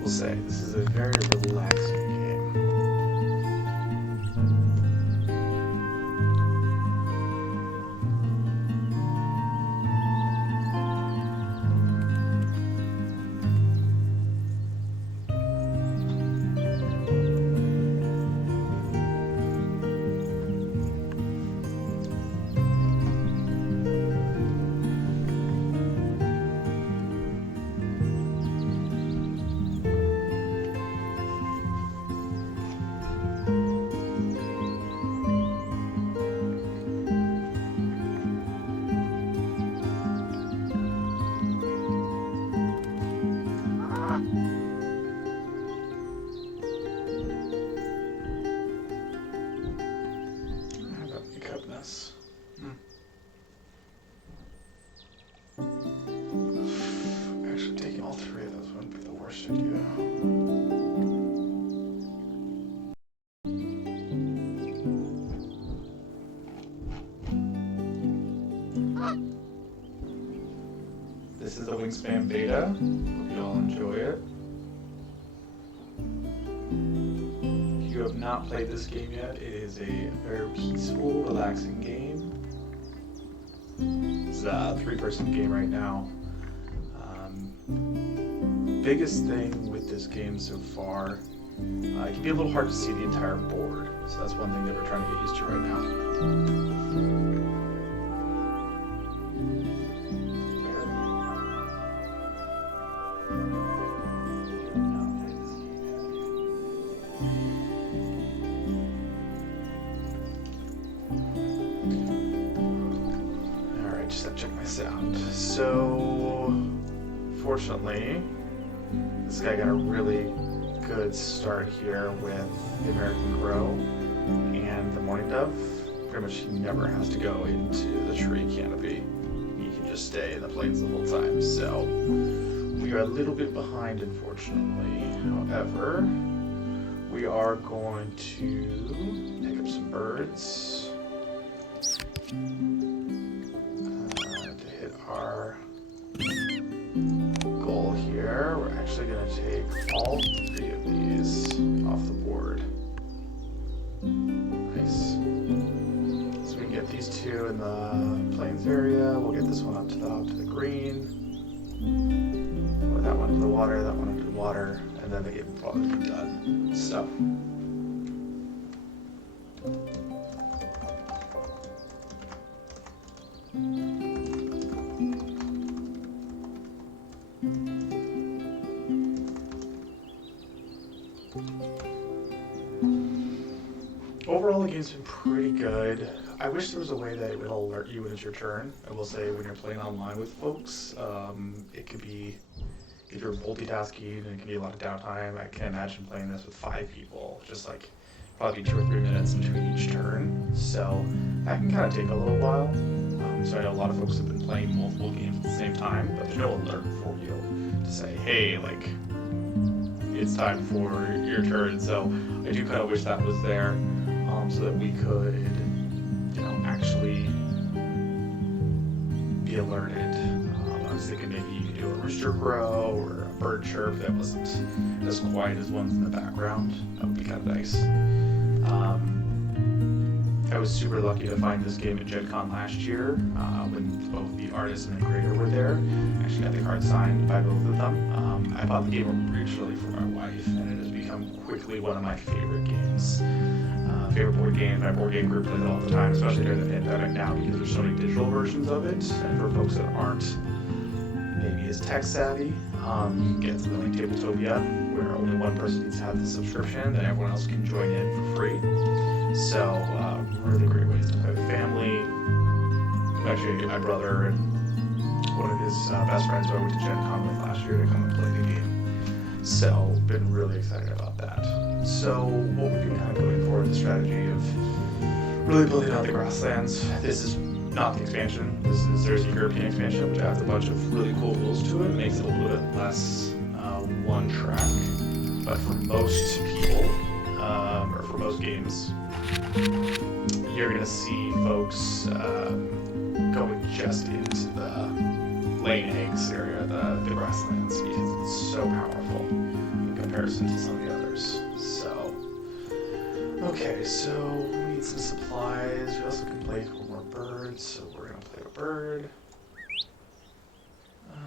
We'll say this is a very relaxing game. Actually, taking all three of those wouldn't be the worst idea. This is the Wingspan Beta. Hope you all enjoy it. If you have not played this game yet, it is a very peaceful, relaxing game. It's a 3-person game right now. Biggest thing with this game so far, it can be a little hard to see the entire board. So that's one thing that we're trying to get used to right now. Just have to check my sound. So, fortunately, this guy got a really good start here with the American Crow and the Mourning Dove. Pretty much he never has to go into the tree canopy. He can just stay in the plains the whole time. So, we are a little bit behind, unfortunately. However, we are going to pick up some birds. Our goal here, we're actually going to take all 3 of these off the board. Nice. So we can get these 2 in the plains area. We'll get this one up to the green. Or that one to the water, that one up to the water, and then the game will probably be done. So. Overall, the game's been pretty good. I wish there was a way that it would alert you when it's your turn. I will say, when you're playing online with folks, it could be, if you're multitasking, and it can be a lot of downtime. I can imagine playing this with 5 people, just like probably 2 or 3 minutes in between each turn. So that can kind of take a little while. So I know a lot of folks have been playing multiple games at the same time, but there's no alert for you to say, hey, like, it's time for your turn. So I do kind of wish that was there. So that we could, actually be alerted. I was thinking maybe you could do a rooster crow or a bird chirp that wasn't as quiet as ones in the background. That would be kind of nice. I was super lucky to find this game at Gen Con last year when both the artist and the creator were there. I actually got the card signed by both of them. I bought the game originally for my wife, and it has become quickly one of my favorite games. Favorite board game. My board game group plays it all the time, especially during the pandemic now because there's so many digital versions of it. And for folks that aren't maybe as tech savvy, you can get something like Tabletopia, where only one person needs to have the subscription, and everyone else can join in for free. So, really great ways to play with family. Actually, my brother and one of his best friends who I went to Gen Con with last year to come and play the game. So, been really excited about that. So, what we've been kind of going for is the strategy of really building out the grasslands. This is not the expansion. There's a European expansion, which adds a bunch of really cool rules to it. Makes it a little bit less one track. But for most people, or for most games, you're going to see folks going just into the laying eggs area, the grasslands, because it's so powerful in comparison to some of the others. So, okay, so we need some supplies. We also can play one more birds, so we're going to play a bird. I don't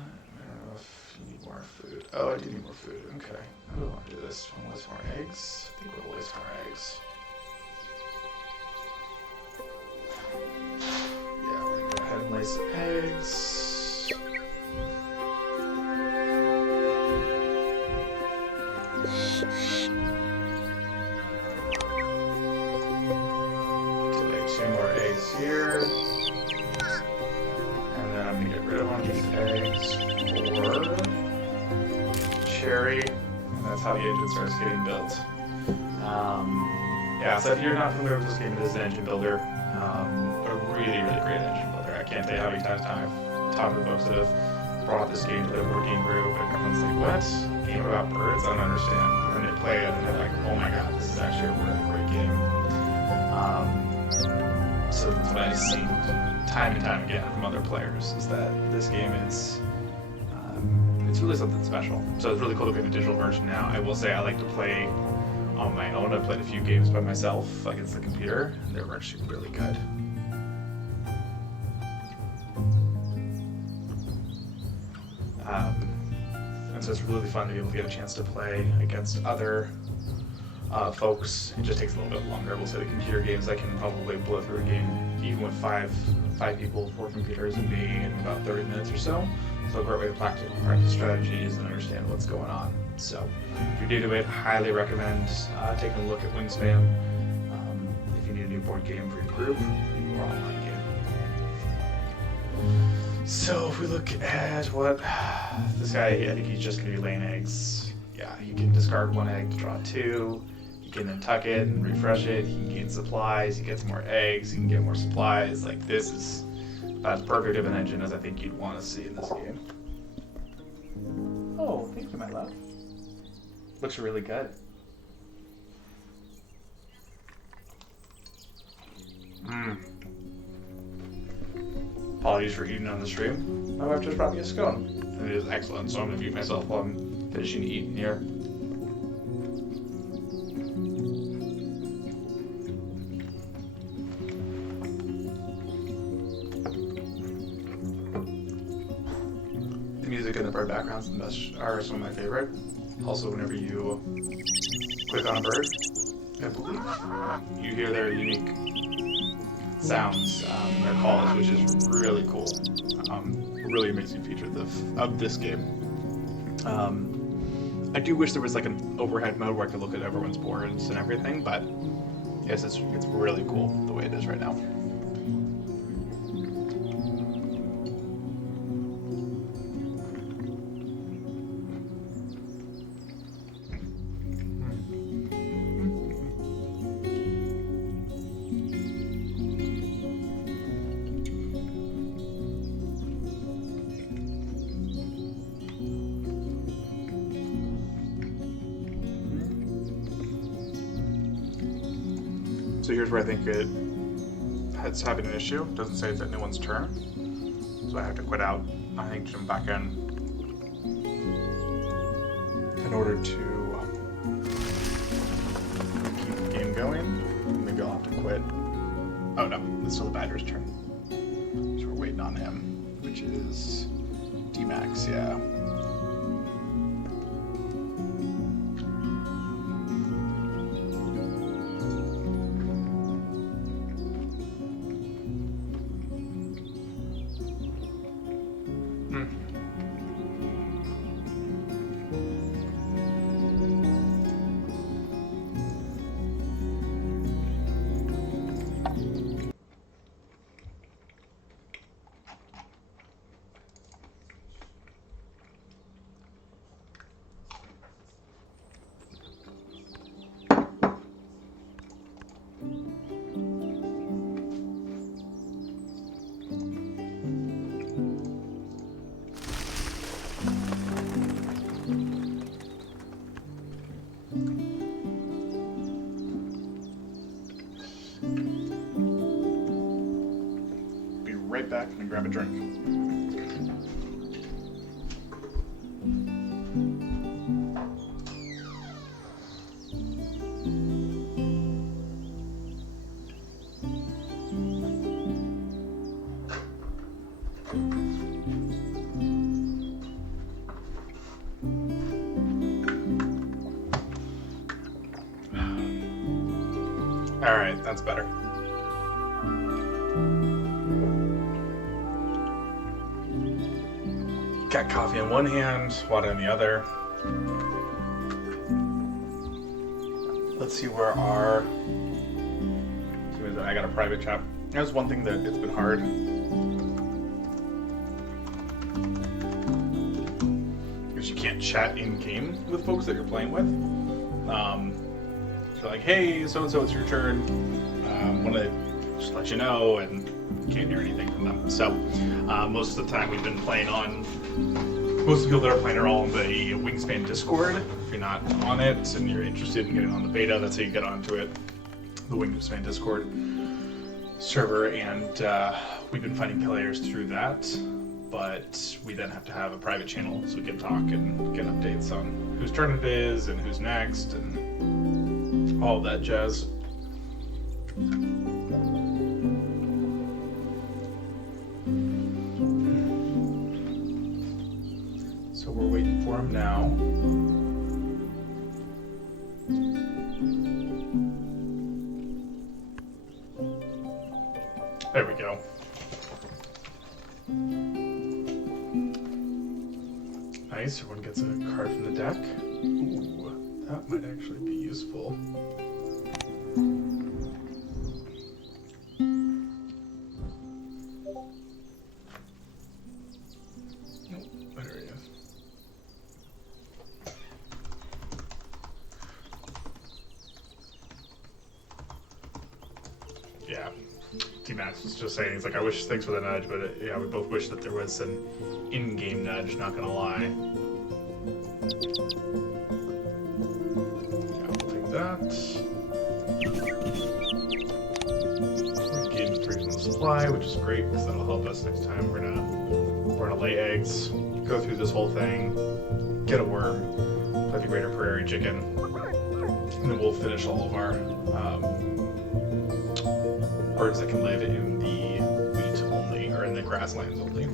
know if you need more food. Oh, I do need more food. Okay. How do I want to do this? Want to waste more eggs? I think we'll waste more eggs. Yeah, we're gonna go ahead and lay some eggs. To lay 2 more eggs here. And then I'm gonna get rid of one of these eggs for cherry. And that's how the engine starts getting built. Yeah, so if you're not familiar with this game, it is an engine builder. A really, really great engine builder. I can't tell you how many times I've talked to folks that have brought this game to their working group, and everyone's like, what? A game about birds? I don't understand. And then they play it, and they're like, oh my god, this is actually a really great game. So that's what I've seen time and time again from other players, is that this game is it's really something special. So it's really cool to play the digital version now. I will say I like to play on my own. I've played a few games by myself against the computer, and they were actually really good. And so it's really fun to be able to get a chance to play against other folks. It just takes a little bit longer. We'll say the computer games, I can probably blow through a game even with five people, 4 computers, and me in about 30 minutes or so. So a great way to practice strategies and understand what's going on. So if you're new to it, highly recommend taking a look at Wingspan. If you need a new board game for your group or online game. So if we look at what this guy, I think he's just going to be laying eggs. Yeah, he can discard 1 egg to draw 2. He can then tuck it and refresh it. He can gain supplies. He gets more eggs. He can get more supplies. Like, this is about as perfect of an engine as I think you'd want to see in this game. Oh, thank you, my love. Looks really good. Apologies for eating on the stream. My wife just brought me a scone, and it is excellent, so I'm going to mute myself while I'm finishing eating here. The music and the bird backgrounds are some of my favorite. Also, whenever you click on a bird, I believe you hear their unique sounds and their calls, which is really cool. Really amazing feature of this game. I do wish there was like an overhead mode where I could look at everyone's boards and everything, but yes, it's really cool the way it is right now. So here's where I think it's having an issue. It doesn't say it's anyone's turn. So I have to quit out. I think jump back in. in order to keep the game going, maybe I'll have to quit. Oh no, it's still the batter's turn. So we're waiting on him, which is D-Max, yeah. Be right back and grab a drink. All right, that's better. Got coffee in one hand, water in the other. Let's see where our... I got a private chat. That's one thing that it's been hard. Because you can't chat in-game with folks that you're playing with. So like, hey, so-and-so, it's your turn. Want to just let you know, and can't hear anything from them. So most of the time we've been playing on... Most of the people that are playing are all on the Wingspan Discord. If you're not on it and you're interested in getting on the beta, that's how you get onto it. The Wingspan Discord server, and we've been finding players through that, but we then have to have a private channel so we can talk and get updates on whose turn it is and who's next and all that jazz. So we're waiting for him now. There we go. Nice, everyone gets a card from the deck. Ooh, that might actually be useful. Nope, there he is. Yeah. T-Max was just saying, he's like, I wish, thanks for the nudge, but yeah, we both wish that there was an in-game nudge, not gonna lie. Yeah, we'll take that. We're getting 3 from the supply, which is great, because that'll help us next time. We're gonna lay eggs, go through this whole thing, get a worm, play the Greater Prairie Chicken, and then we'll finish all of our birds that can live in the wheat only, or in the grasslands only.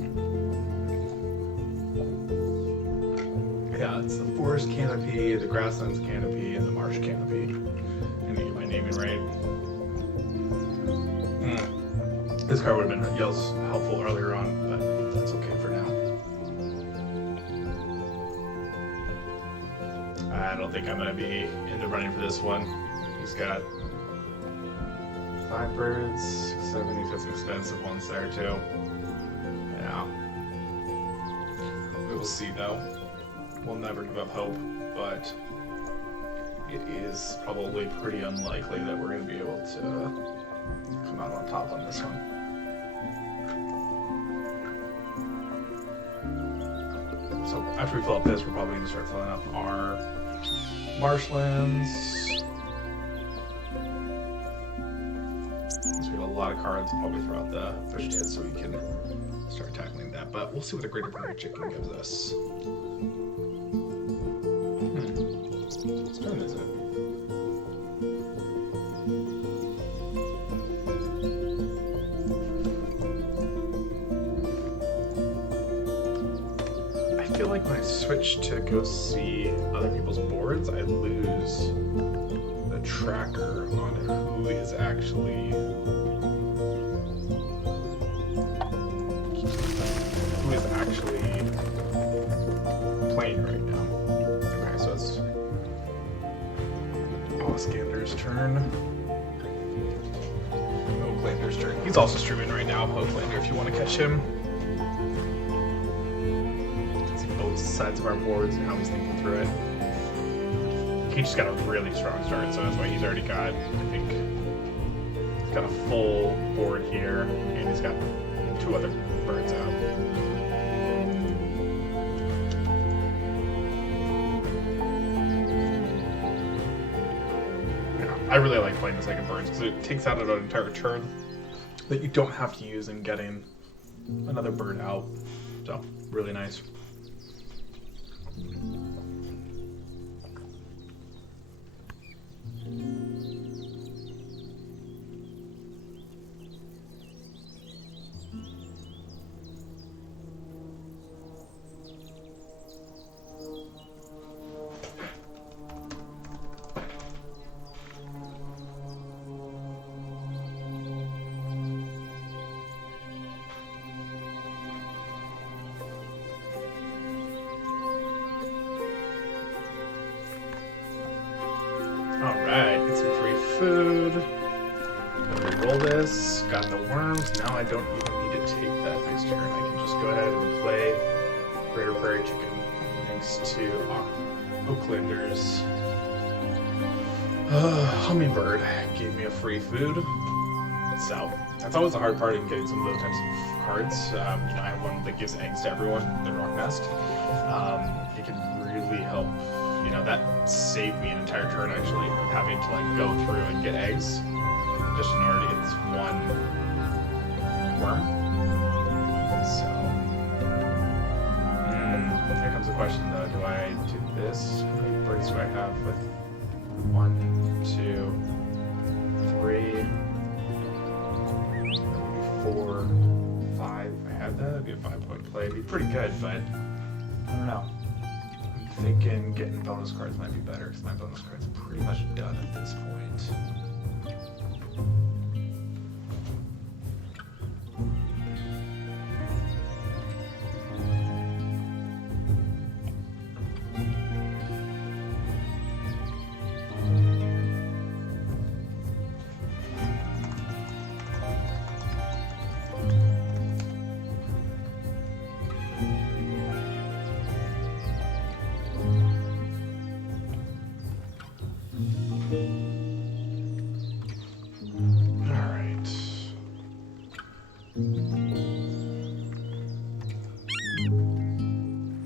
Yeah, it's the forest canopy, the grasslands canopy, and the marsh canopy. I need to get my naming right. This card would have been helpful earlier on, but that's okay for now. I don't think I'm going to be in the running for this one. He's got 5 birds, 6, 7, he's got some expensive ones there too. Yeah. We will see though. We'll never give up hope, but it is probably pretty unlikely that we're going to be able to come out on top on this one. So after we fill up this, we're probably going to start filling up our marshlands. So we have a lot of cards probably throughout the fish head, so we can start tackling that. But we'll see what the Greater Prairie Chicken gives us. Whose turn is it? I feel like when I switch to go see other people's boards, I lose the tracker on who is actually playing right now. Okay, so it's Scander's turn. Oaklander's turn. He's also streaming right now, Oaklander, if you want to catch him. See both sides of our boards and how he's thinking through it. He just got a really strong start, so that's why he's already got, I think, he's got a full board here, and he's got 2 other birds out. I really like playing the second birds because it takes out an entire turn that you don't have to use in getting another bird out. So, really nice. Alright, get some free food. Gonna roll this. Got the worms. Now I don't even need to take that next turn. I can just go ahead and play Greater Prairie Chicken next to Oaklander's Hummingbird. Gave me a free food. So, that's always the hard part in getting some of those types of cards. You know, I have one that gives eggs to everyone, the Rock Nest. It can really help. You know, that saved me an entire turn, actually, of having to, like, go through and get eggs just in order to get this one worm. So, here comes the question, though. Do I do this? How many birds do I have with 1, 2, 3, 4, 5? If I had that, it'd be a 5-point play. It'd be pretty good, but I don't know. Thinking getting bonus cards might be better because my bonus cards are pretty much done at this point.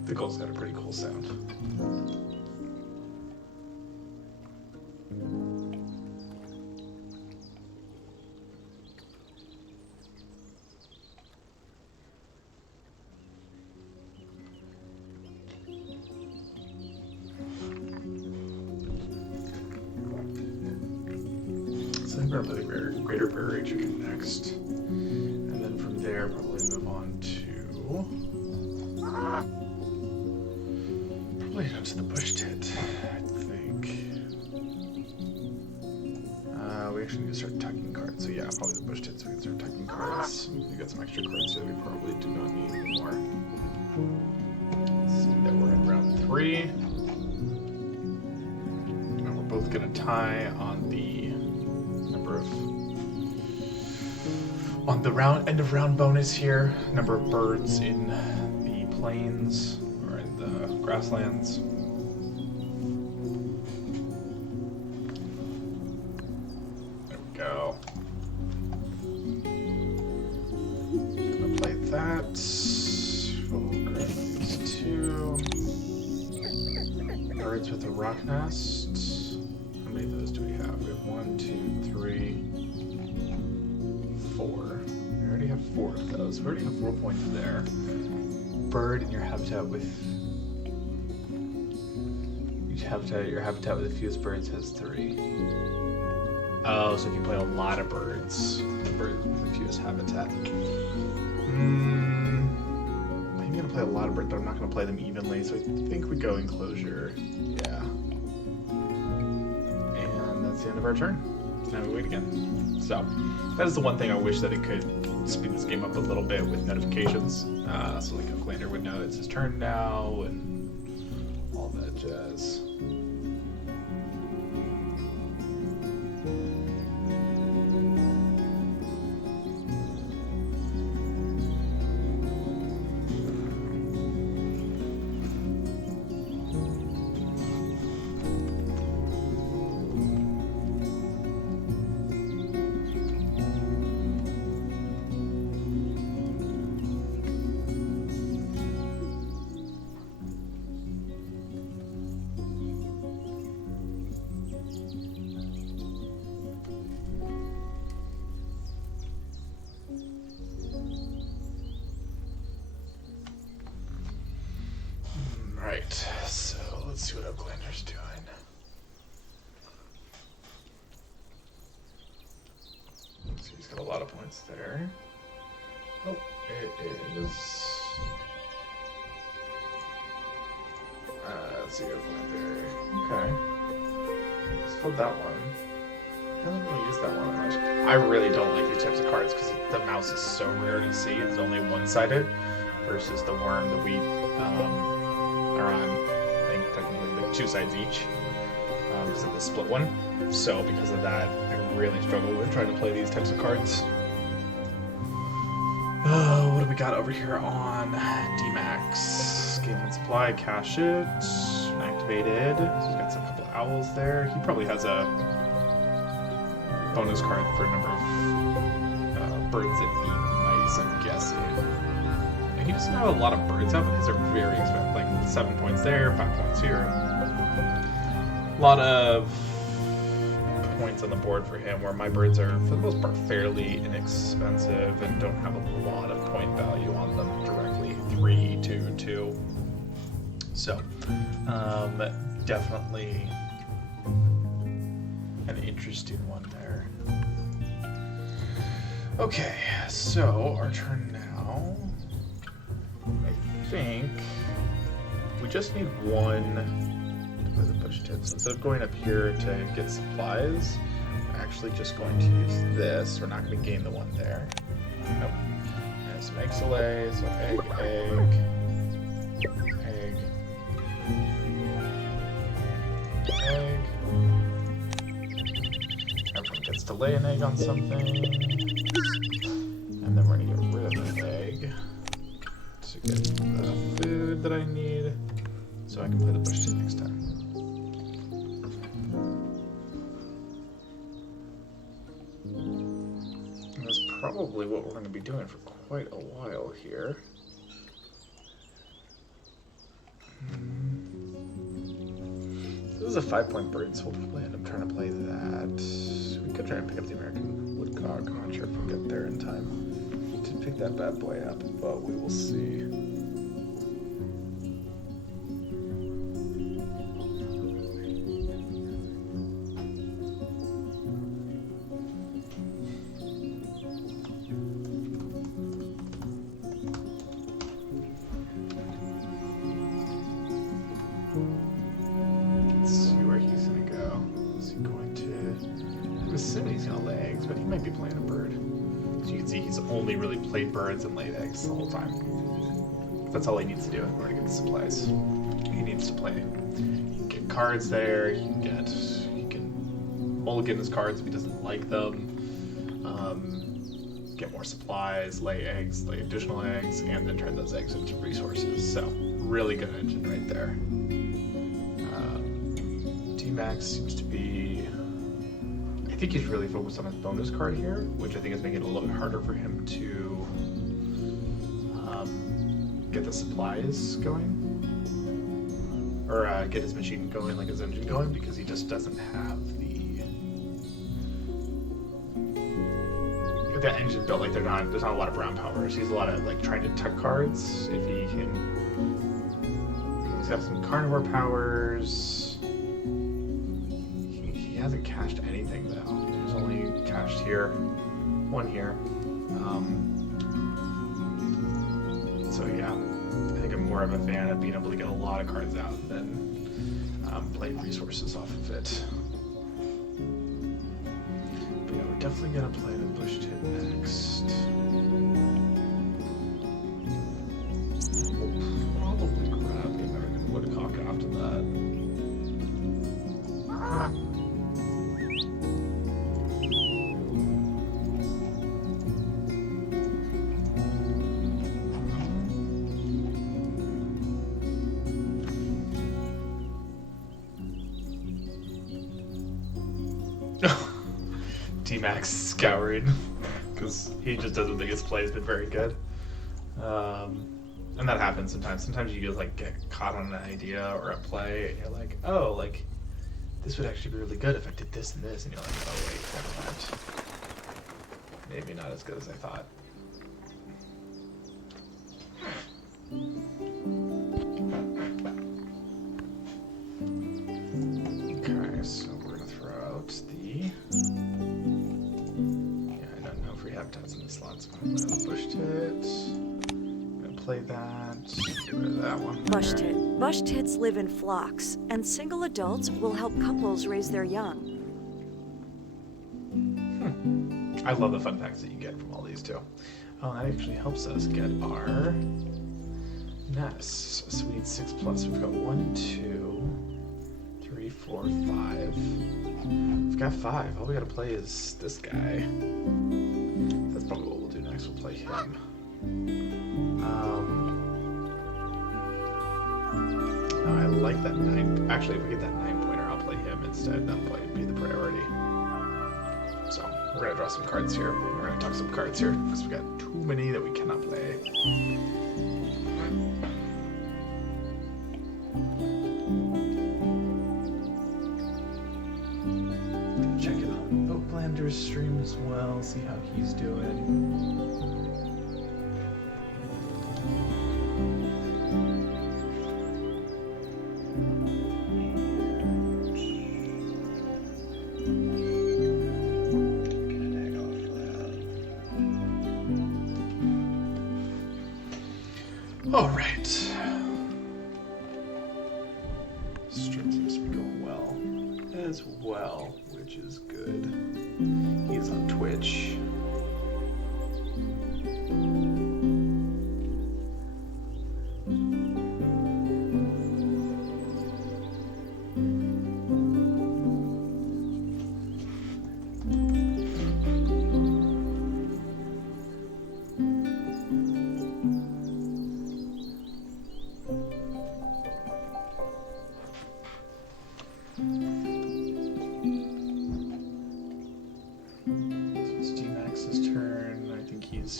The gold's got a pretty cool sound. So I'm going to play the Greater Prairie Chicken next. And then from there, probably move on to... Probably not to the bush tit, I think. We actually need to start tucking cards. So yeah, probably the bush tits. We can start tucking cards. We got some extra cards here we probably do not need anymore. See that we're in round 3. And we're both gonna tie on the number of end of round bonus here. Number of birds in the plains or in the grasslands. There we go. Gonna play that. We'll grab these 2 birds with a rock nest. How many of those do we have? We have 1, 2, 3, 4. We already have 4 of those. We already have 4 points there. Bird in your habitat with... You habitat. Your habitat with the fewest birds has 3. Oh, so if you play a lot of birds, the bird with the fewest habitat. I'm gonna play a lot of birds, but I'm not gonna play them evenly, so I think we go enclosure. Yeah. And that's the end of our turn. So now we wait again. So that is the one thing I wish that it could speed this game up a little bit with notifications. So like Oaklander would know it's his turn now and all that jazz. Right, so let's see what Oaklander's doing. So he's got a lot of points there. Oh, it is. Let's see, Oaklander. Okay. Let's flip that one. I don't really use that one much. I really don't like these types of cards because the mouse is so rare to see. It's only one-sided versus the worm, the wheat. Are on, I think, technically like 2 sides each because of the split one. So because of that, I really struggle with trying to play these types of cards. What do we got over here on D-Max? Game on supply, cash it, activated. So he's got a couple owls there. He probably has a bonus card for a number of birds that eat mice, I'm guessing. He doesn't have a lot of birds out, but these are very expensive. Like 7 points there, 5 points here. A lot of points on the board for him, where my birds are, for the most part, fairly inexpensive and don't have a lot of point value on them directly. 3, 2, 2. So, definitely an interesting one there. Okay, so our turn now. I think we just need one to play the push tip. So instead of going up here to get supplies, we're actually just going to use this. We're not going to gain the one there. Nope. And some eggs to lay. So egg, egg, egg, egg. Everyone gets to lay an egg on something. And then we're going to get rid of an egg to get the food that I need so I can play the push tip next time. And that's probably what we're going to be doing for quite a while here. This is a 5-point bird, so we'll probably end up trying to play that. We could try and pick up the American woodcock. I'm not sure if we'll get there in time to pick that bad boy up, but we will see. Let's see where he's gonna go. Is he going to? I'm assuming he's gonna lay eggs, but he might be playing a bird. As you can see, he's only really played birds and laid eggs the whole time. That's all he needs to do in order to get the supplies. He needs to play. He can get cards there. He can mulligan his cards if he doesn't like them. Get more supplies, lay eggs, lay additional eggs, and then turn those eggs into resources. So, really good engine right there. D-Max seems to be... I think he's really focused on his bonus card here, which I think is making it a little bit harder for him to get the supplies going. Or get his machine going, like his engine going, because he just doesn't have the engine built. Like there's not a lot of brown powers. He's a lot of like trying to tuck cards. If he can, he's got some carnivore powers. hasn't cached anything though. There's only cached here, one here. So yeah, I think I'm more of a fan of being able to get a lot of cards out than play resources off of it. But yeah, we're definitely gonna play the Bush Tit next. We'll probably grab the American Woodcock after that. T-Max scouring because he just doesn't think his play has been very good, and that happens sometimes. Sometimes you just like get caught on an idea or a play, and you're like, oh, like this would actually be really good if I did this and this, and you're like, oh wait, never mind. Maybe not as good as I thought. Okay, so we're gonna throw out the. Habitats in the slots. I'm gonna play Bush Tit. I'm gonna play that. Get rid of that one. Bush tit. Bush tits live in flocks, and single adults will help couples raise their young. I love the fun facts that you get from all these too. Oh, that actually helps us get our nests. So we need 6+. We've got 1, 2, 3, 4, 5. We've got 5. All we gotta play is this guy. That's probably what we'll do next. We'll play him. No, I like that 9. Actually, if we get that 9-pointer, I'll play him instead. That'll probably be the priority. So we're gonna draw some cards here. We're gonna tuck some cards here because we got too many that we cannot play. Check it out. Oaklander's stream as well. See how he's doing. All right. Stream seems to be going well as well, which is good. He's on Twitch.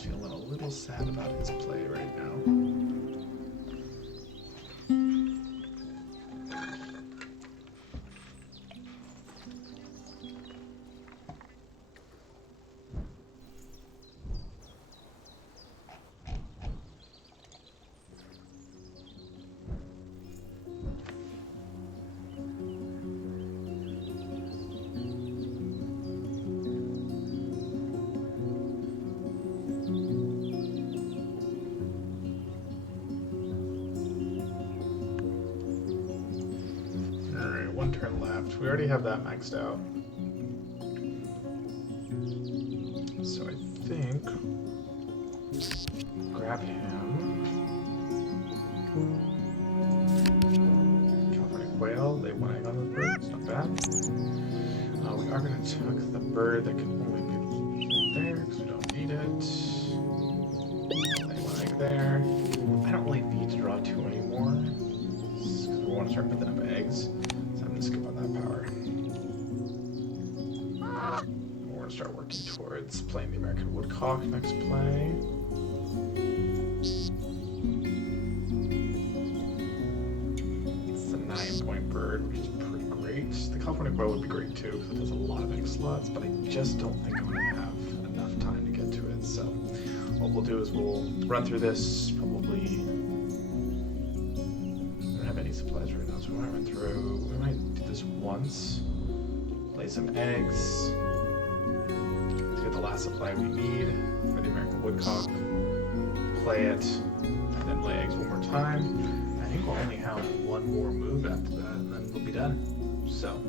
Feeling a little sad about his play right now. One turn left. We already have that maxed out. So I think grab him. California quail. They want egg on the bird. It's not bad. We are going to tuck the bird that can only be there because we don't need it. They want egg there. I don't really need to draw 2 anymore because we want to start picking up eggs. Skip on that power. We're going to start working towards playing the American Woodcock next play. It's the 9-point bird, which is pretty great. The California quail would be great too, because it does a lot of egg slots, but I just don't think I'm going to have enough time to get to it. So what we'll do is we'll run through this, probably. Supplies right now, so we might run through. We might do this once, lay some eggs to get the last supply we need for the American woodcock. Play it, and then lay eggs one more time. I think we'll only have one more move after that, and then we'll be done. So.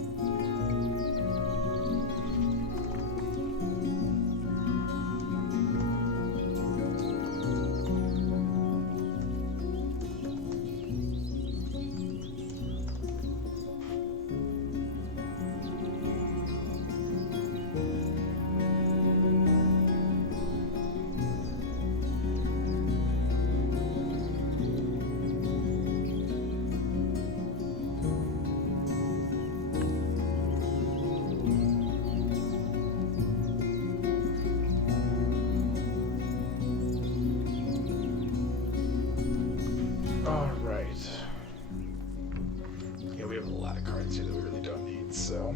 So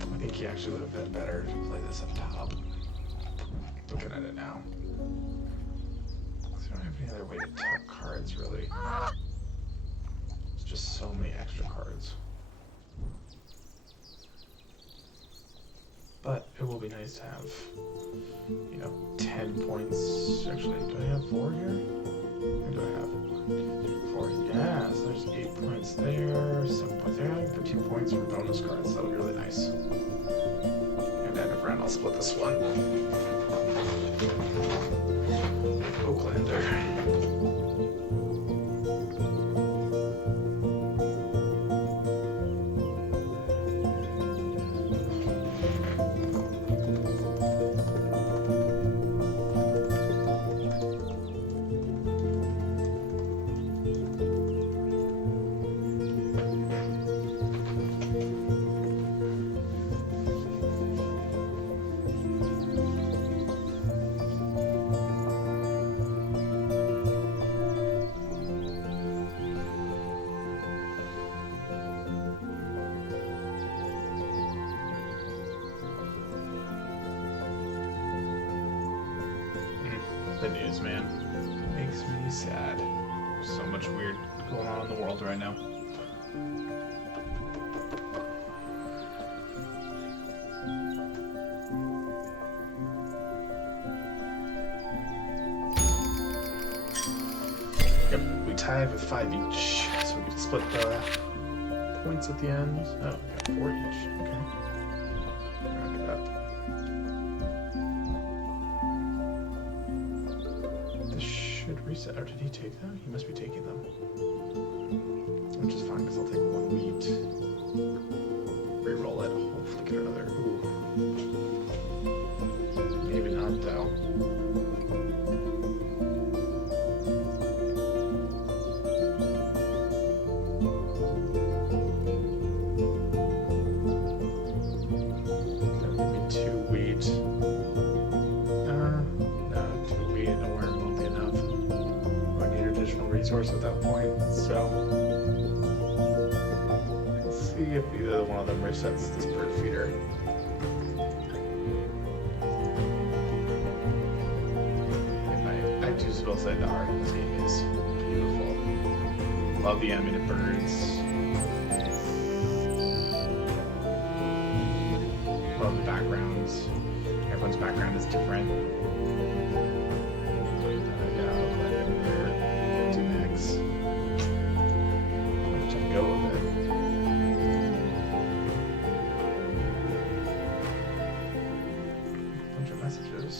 I think he actually would have been better to play this up top. Looking at it now. So I don't have any other way to tuck cards really. It's just so many extra cards. But it will be nice to have, 10 points. Actually, do I have 4 here? Or do I have 4? Yes, there's 8 points there, 7 points there, 13 points for bonus cards. That would be really nice. And then a friend, I'll split this one. Oaklander. The news, man, makes me sad. There's so much weird going on in the world right now. Yep, we tied with 5 each, so we can split the points at the end. Oh, we got 4 each. Okay. Round it up. Reset, or did he take them? He must be taking them. Which is fine, because I'll take 1 wheat. Reroll it, hopefully get another. Ooh. Maybe not, though. Give me 2 wheat. Resource at that point, so we'll see if either one of them resets this bird feeder. I do still say the art in this game is beautiful. Love the animated birds. Love the backgrounds. Everyone's background is different. Go with it. Bunch of messages.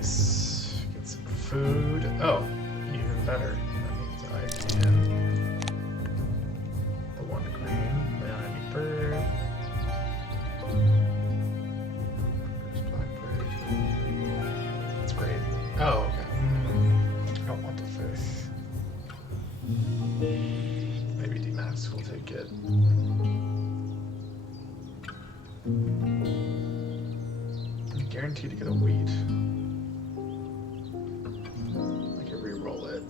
Nice. Get some food. Oh, even better. That means I can the one green, lay on any bird. There's blackbird. That's great. Oh, okay. I don't want the fish. Maybe D-Max will take it. I'm guaranteed to get a wheat. I can re-roll it.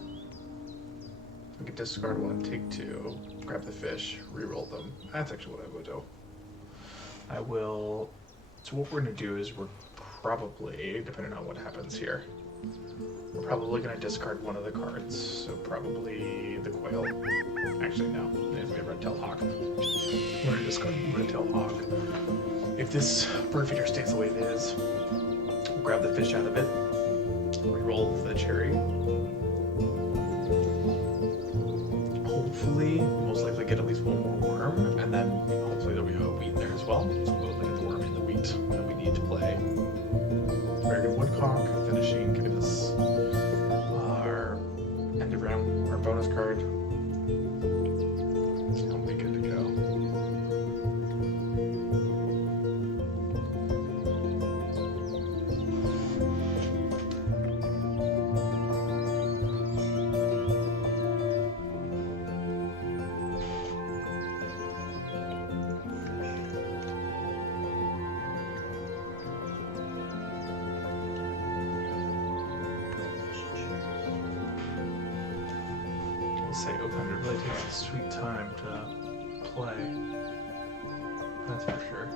I can discard one, take two, grab the fish, re-roll them. That's actually what I would do. I will. So what we're gonna do is we're probably, depending on what happens here, we're probably gonna discard one of the cards. So probably the quail. Actually, no. It needs to be a red-tailed hawk. We're gonna discard the red-tailed hawk. If this bird feeder stays the way it is, we'll grab the fish out of it, re-roll the cherry. Hopefully, most likely get at least one more worm, and then hopefully there'll be a wheat there as well. So we'll get the worm and the wheat that we need to play. Very good woodcock, finishing, giving us our end of round, our bonus card. It'll be good to go. Say open, it really takes a sweet time to play. That's for sure.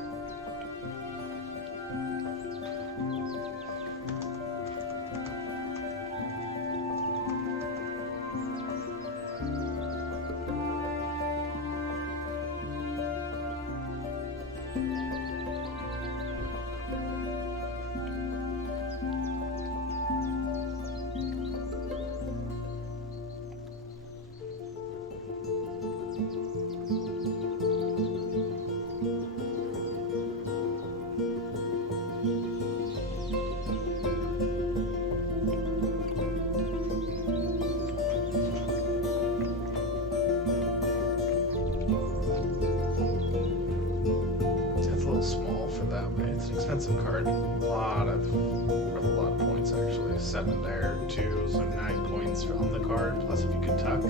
Expensive card. Worth a lot of points actually. 7 there, 2, so 9 points on the card, plus if you can tuck.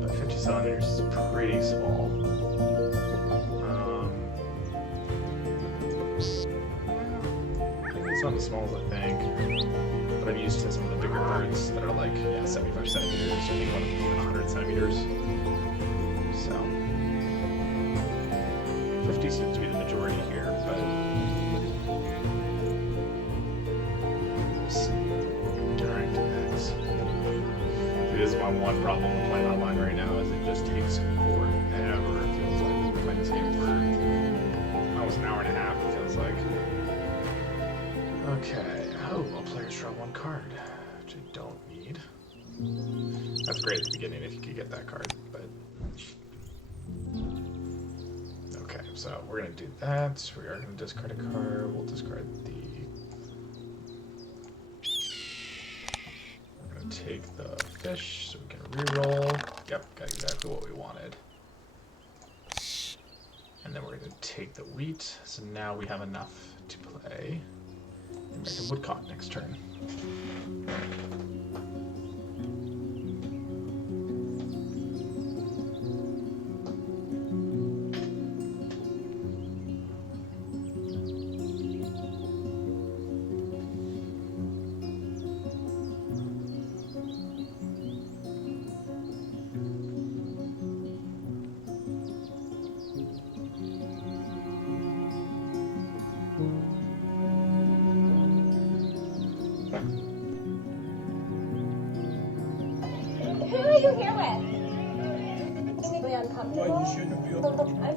But 50 centimeters is pretty small. It's not as small as I think. But I'm used to some of the bigger birds that are like, 75 centimeters. I think one of them is even 100 centimeters. So 50 seems to be the majority here, but this is my one problem with playing online right now, is it just takes forever. It feels like we've been playing this game for almost an hour and a half, it feels like. Okay, oh, all players draw one card, which I don't need. That's great at the beginning if you could get that card, but... Okay, so we're gonna do that. We are gonna discard a card. We'll discard the... Take the fish so we can re-roll. Yep, got exactly what we wanted. And then we're going to take the wheat. So now we have enough to play American Woodcock next turn. Who are you here with? It's really uncomfortable. Well, you shouldn't feel.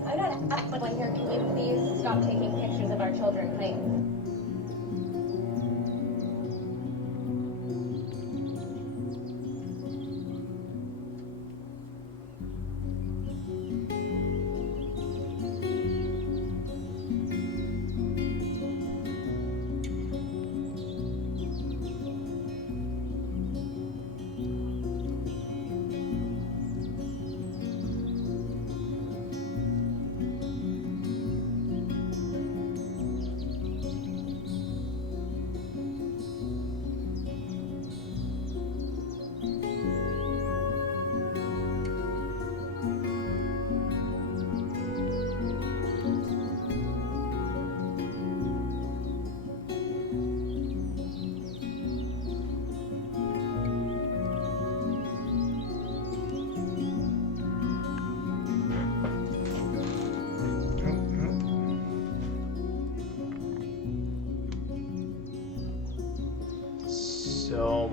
I'm not actually here. Can you please stop taking pictures of our children, please?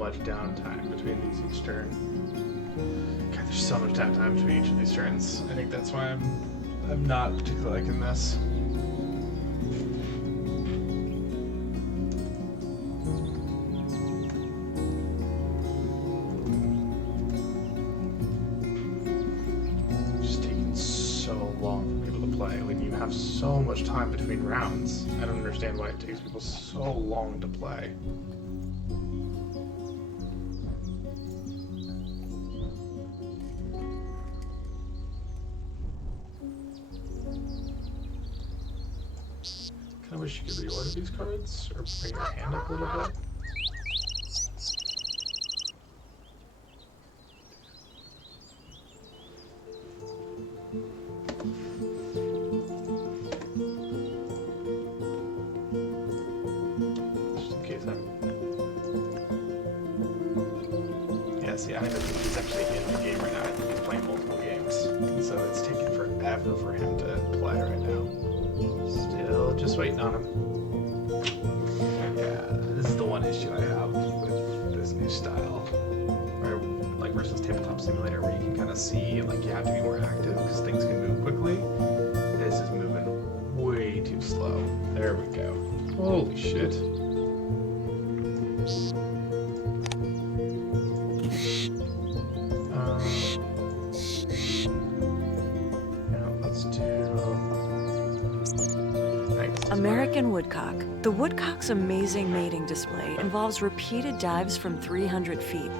much downtime between these each turn. God, there's so much downtime between each of these turns. I think that's why I'm not particularly liking this. Just taking so long for people to play. Like, you have so much time between rounds. I don't understand why it takes people so long to play. I wish you could reorder these cards or bring your hand up a little bit. Just in case I'm. Yeah, see, I don't even think he's actually in the game right now. I think he's playing multiple games. So it's taking forever for him to play right now. Still just waiting on him. Yeah, this is the one issue I have with this new style. Or, like, versus Tabletop Simulator, where you can kind of see, like, you have to be more active because things can move quickly. This is moving way too slow. There we go. Holy shit. Now, let's do... American Woodcock. The woodcock's amazing mating display involves repeated dives from 300 feet.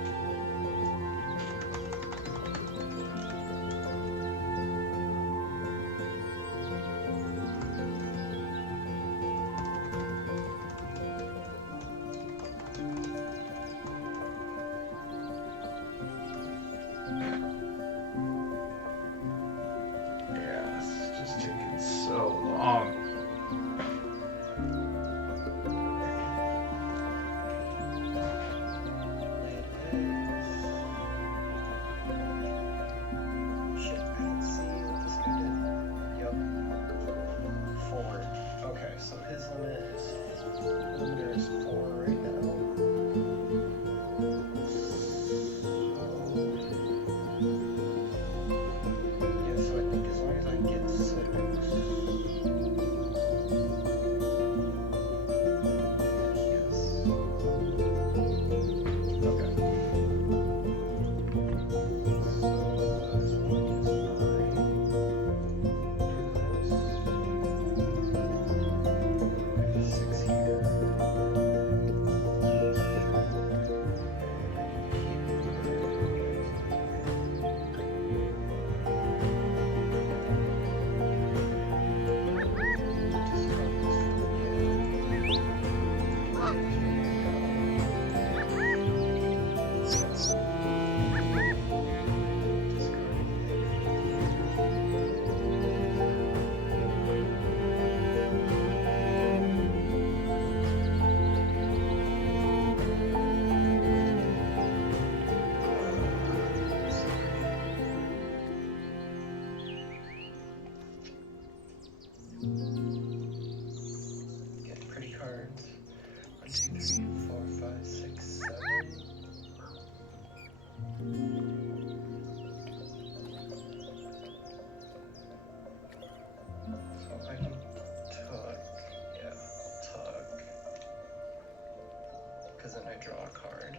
Yeah, it's just taking so long. Shit, I didn't see what this guy did. Yep. 4. Okay, so his limiter is 4 right now. Yeah, so I think as long as I get 6. Yes. Okay. Get pretty cards. 1, 2, 3, 4, 5, 6, 7. So I can tug. Yeah, I'll tug. Because then I draw a card.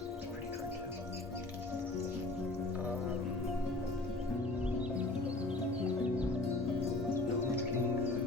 It's pretty card too. No one's getting food.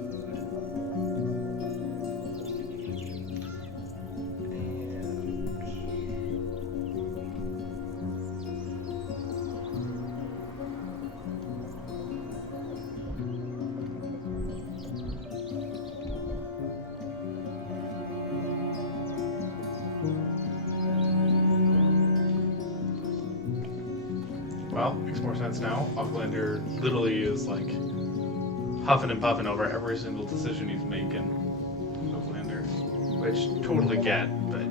Well, makes more sense now. Aucklander literally is like huffing and puffing over every single decision he's making. Aucklander, which totally get, but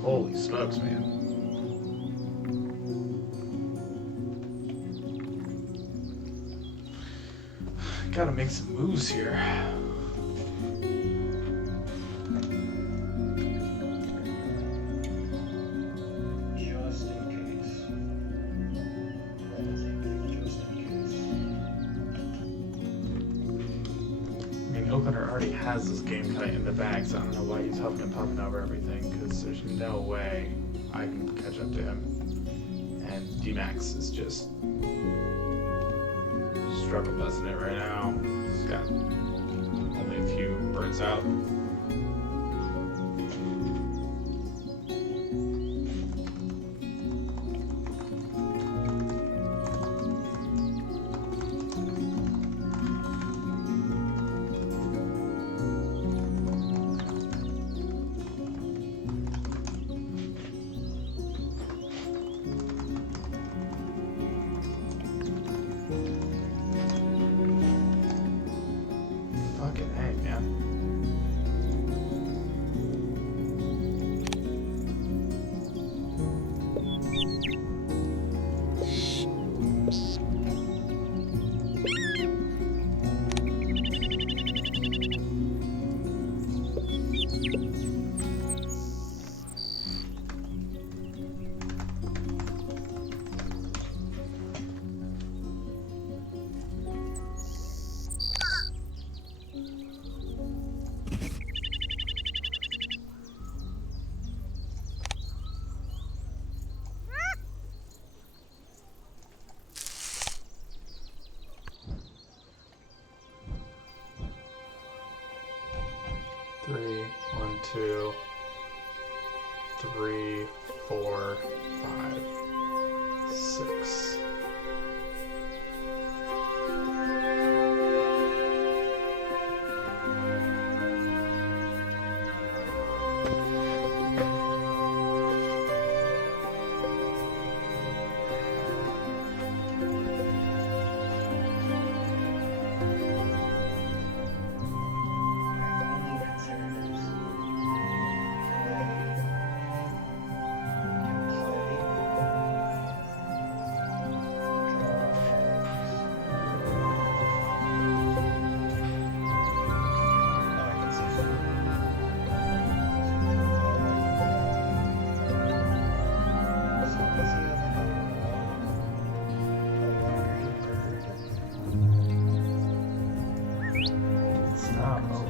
holy smokes, man. Gotta make some moves here. already has this game kind of in the bag, so I don't know why he's huffing and puffing over everything, because there's no way I can catch up to him. And D-Max is just struggle busting it right now. He's got only a few birds out. Fucking hey, man. Three, 1, 2, 3, 4, 5, 6. Stop. Oh.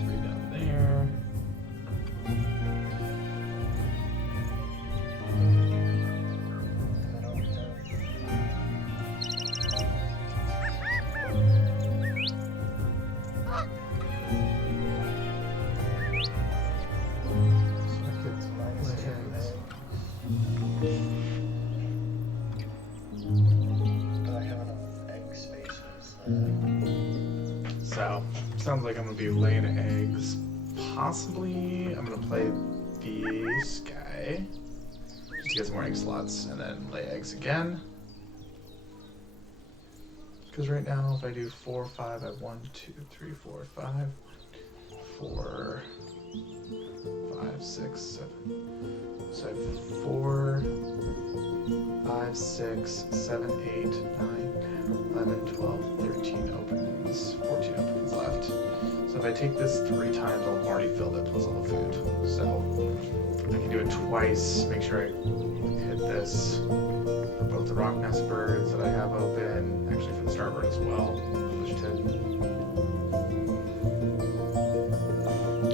Three down there. So, sounds like I'm gonna be laying eggs. Possibly, I'm gonna play this guy just to get some more egg slots and then lay eggs again. Because right now, if I do 4, 5, I have 1, 2, 3, 4, 5, 4, 5, 6, 7. So I have 4, 5, 6, 7, 8, 9, 10, 11, 12, 13 openings, 14 openings left. So if I take this 3 times, I'll already fill it plus all the food. So I can do it twice, make sure I hit this for both the rock nest birds that I have open, actually for the starbird as well, which did.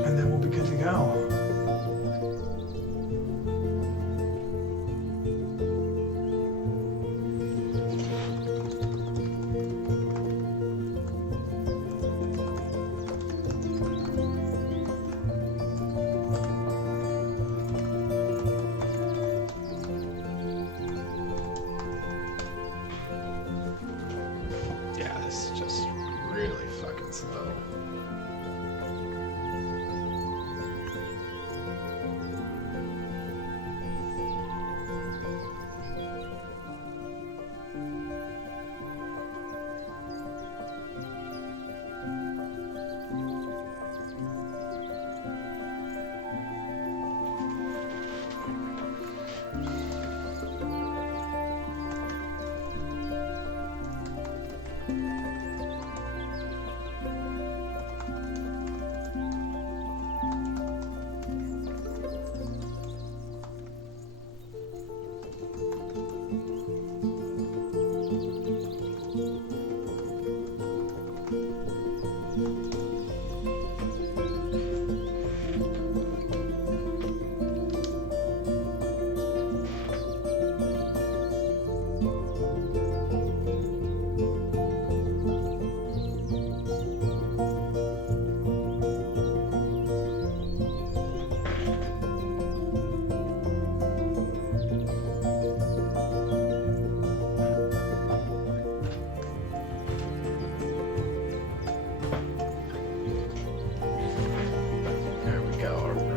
And then we'll be good to go. Yeah, this is just really fucking slow.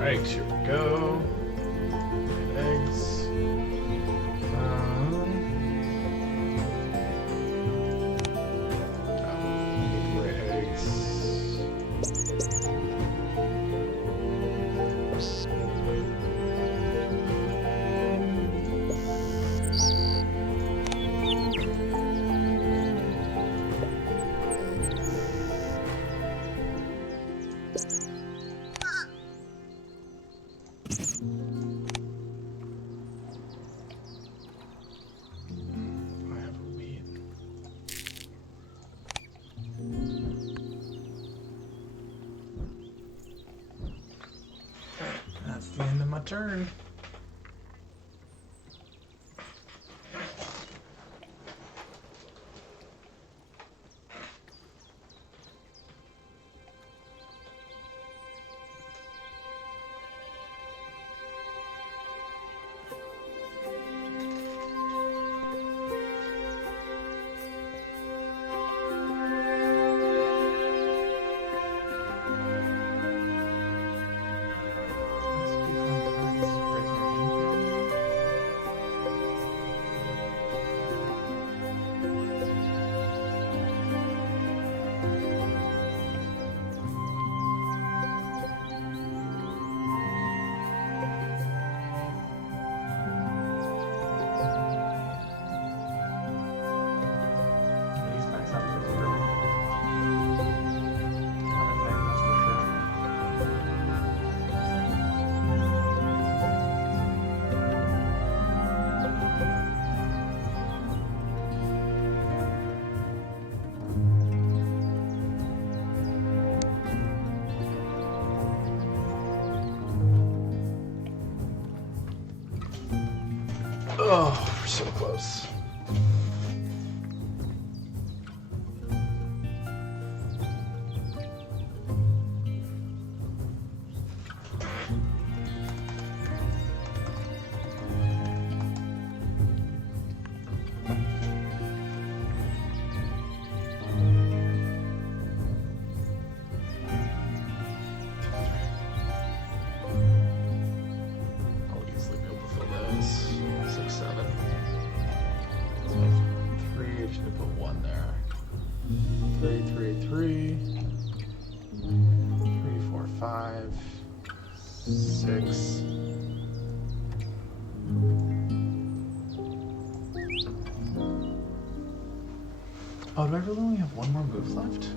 Alright, here we go. Eggs. Lay eggs. I have a wheat. That's the end of my turn. He's nice out there, Superman. Not a thing, that's for sure. Oh, we're so close. I'll easily be able to fill those. 6, 7. So 3, I should have put 1 there. 3, 3, 3. 3, 4, 5. 6. Oh, do I really only have 1 more move left?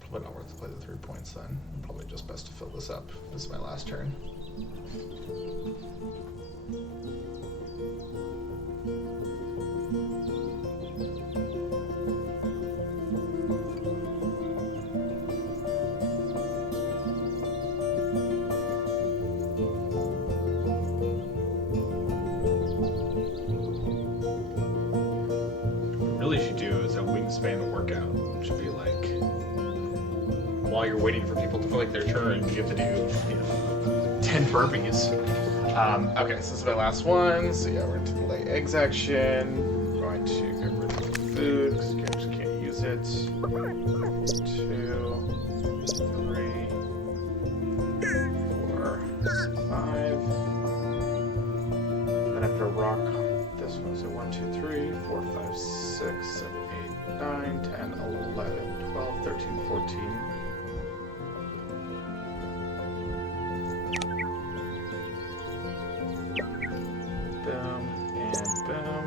Probably not worth to play the 3 points then. Probably just best to fill this up. This is my last turn. What really should do is a wingspan workout. It should be like, while you're waiting for people to fill like their turn, you have to do 10 burpees. Okay, so this is my last one. So yeah, we're into the lay eggs action. I'm going to get rid of the food because you just can't use it. 2, 3, 4, 5. Then I have to rock this one. So 1, 2, 3, 4, 5, 6, 7, 8, 9, 10, 11, 12, 13, 14. Boom and boom.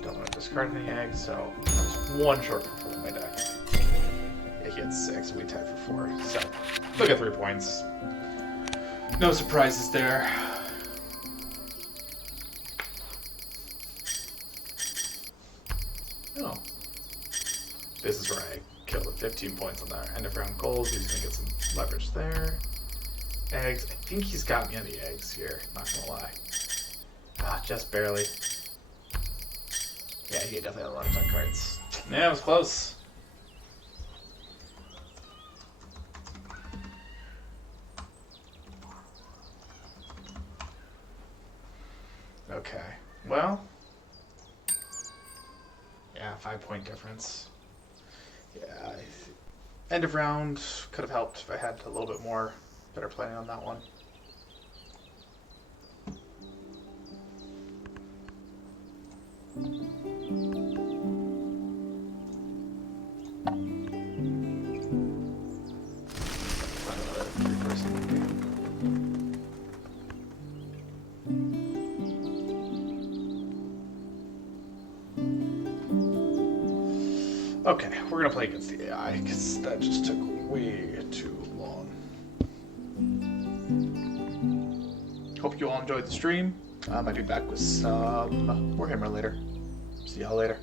Don't want to discard any eggs, so that's 1 short from filling my deck. Yeah, he had 6, we tied for 4. So look at 3 points. No surprises there. Oh. This is where I killed it. 15 points on there. End of round goals. He's gonna get some leverage there. Eggs. I think he's got me on the eggs here. Not gonna lie. Ah, just barely. Yeah, he definitely had a lot of junk cards. Yeah, it was close. Okay. Well. Yeah, 5-point difference. Yeah, end of round could have helped if I had a little bit more better planning on that one. Find another three-person game. Okay, we're gonna play against the AI because that just took way too long. Hope you all enjoyed the stream. I might be back with some Warhammer later. See y'all later.